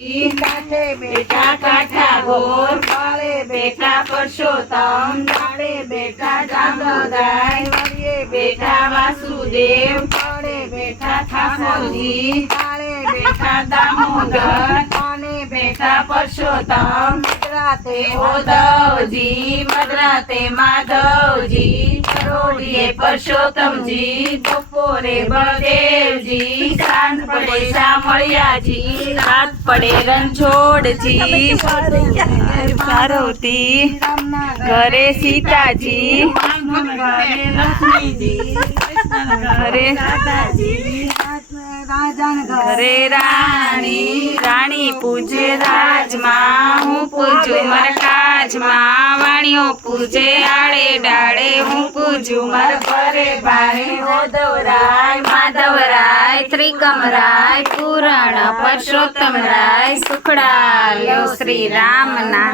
काठे बेटा काठा घोर काले बेटा परशोत्तम डाले बेटा जांबुदाय वरिये बेटा वासुदेव काले बेटा ठाकुरजी काले बेटा दामोदर काने बेटा परशोत्तम मद्राते उद्धवजी मद्राते माधवजी करोड़िये परशोत्तमजी बपोरे बलदेवजी सांज पड़े शामળિયાજી रात पड़े रणछोड़जी पार्वती घरे सीताजी घरे लक्ष्मीजी घरे घरे राणी राणी पूजे राजमा हूँ पूजू मर काजमा वाणियों पूजे आड़े डाड़े हूँ पूजू मर घरे बारे उद्धवराय माधवराय त्रिकमराय पुराण परशोत्तम राय सुखड़ा लो श्री राम ना